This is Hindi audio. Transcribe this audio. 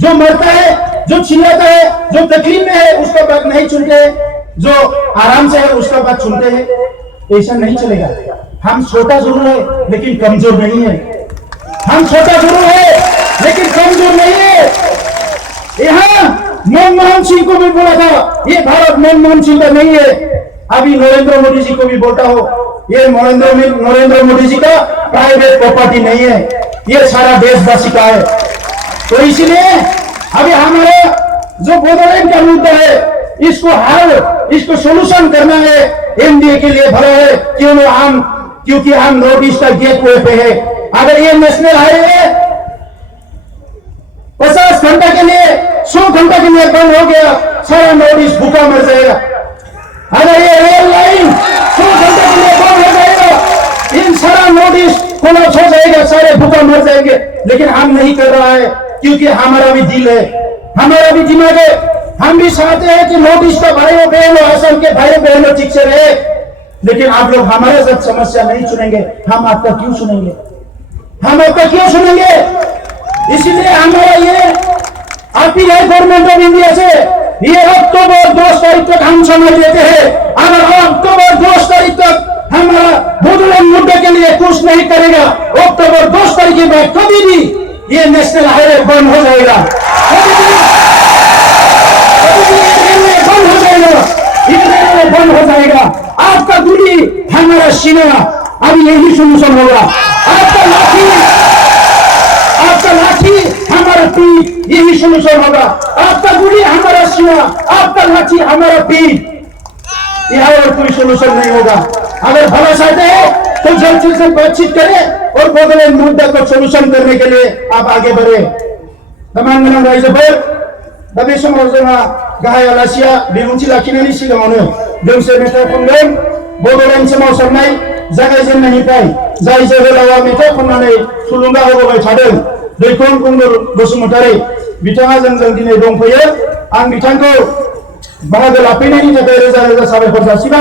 जो मरता है, जो चिल्लाता है, जो तकलीफ में है, उसका बात नहीं सुनते, जो आराम से है उसका बात सुनते हैं। ऐसा नहीं चलेगा। हम छोटा जरूर है लेकिन कमजोर नहीं है। हम छोटा जरूर है लेकिन कमजोर नहीं है। यहाँ मनमोहन सिंह को भी बोला था, ये भारत मनमोहन सिंह का नहीं है। अभी नरेंद्र मोदी जी को भी बोलता हो, ये नरेंद्र मोदी जी का प्राइवेट प्रॉपर्टी नहीं है, ये सारा देशवासी का है। तो इसलिए अभी हमारा जो बोडोलैंड का मुद्दा है, इसको सोल्यूशन करना है। एनडीए के लिए भला है, क्योंकि हम नॉर्थ ईस्ट का गेटवे पे है। अगर ये नेशनल हाईवे 50 घंटा के लिए 100 घंटा के लिए बंद हो गया, सारा नॉर्थ ईस्ट भूखा मर जाएगा। अगर ये रेल लाइन 100 घंटे के लिए बंद हो जाएगा, इन सारा नॉर्थ ईस्ट कोलैप्स हो जाएगा, सारे भूखा मर जाएंगे। लेकिन हम नहीं कर रहा है, क्योंकि हमारा भी दिल है, हमारा भी दिमाग है। हम भी चाहते हैं कि नॉर्थ ईस्ट का भाइयों बहनों, असम के भाइयों बहनों ठीक से रहे। लेकिन आप लोग हमारे साथ समस्या नहीं सुनेंगे, हम आपका क्यों सुनेंगे? हम आपका क्यों सुनेंगे? इसलिए हमारा ये अपील है गवर्नमेंट ऑफ इंडिया से, ये अक्टूबर 2 तारीख तक हम समय देते हैं। अगर अक्टूबर 2 तारीख तक हमारा बोडोलैंड मुद्दे के लिए कुछ नहीं करेगा, अक्टूबर 2 तारीख के बाद कभी भी ये नेशनल हाईवे बंद हो जाएगा, कभी भी बंद हो जाएगा, रेलवे बंद हो जाएगा। आपका गुली हमारा सीना, अब यही सोल्यूशन होगा। आपका लाठी हमारा पीठ, यही सोल्यूशन होगा। आपका गुली हमारा सीना, आपका लाठी हमारा पीठ, यहाँ और कोई सोल्यूशन नहीं होगा। अगर भला चाहते हैं तो जल्द से बातचीत करें और बोडोलैंड मुद्दा को सोल्यूशन करने के लिए आप आगे बढ़े। teman-teman रायजोफोर, दा बे समाव जोंहा गाहाय आलासिया बिबुंथि लाखिनायनि सिगाङावनो दोंसे मेथाइ खनगोन। बोडोलैंड सोमावसारनाय जागायजेननायनिफ्राय जाय जोहोलावा मेथाइ खननानै थुलुंगा होबोबाय थादों, दैखन कुंगुर बसुमतारी, बिथाङा जोंजों दिनै दंफैयो। आं बिथांखौ बाहागो लाफैनायनि थाखाय रोजा रोजा साबायखर जासिबाय।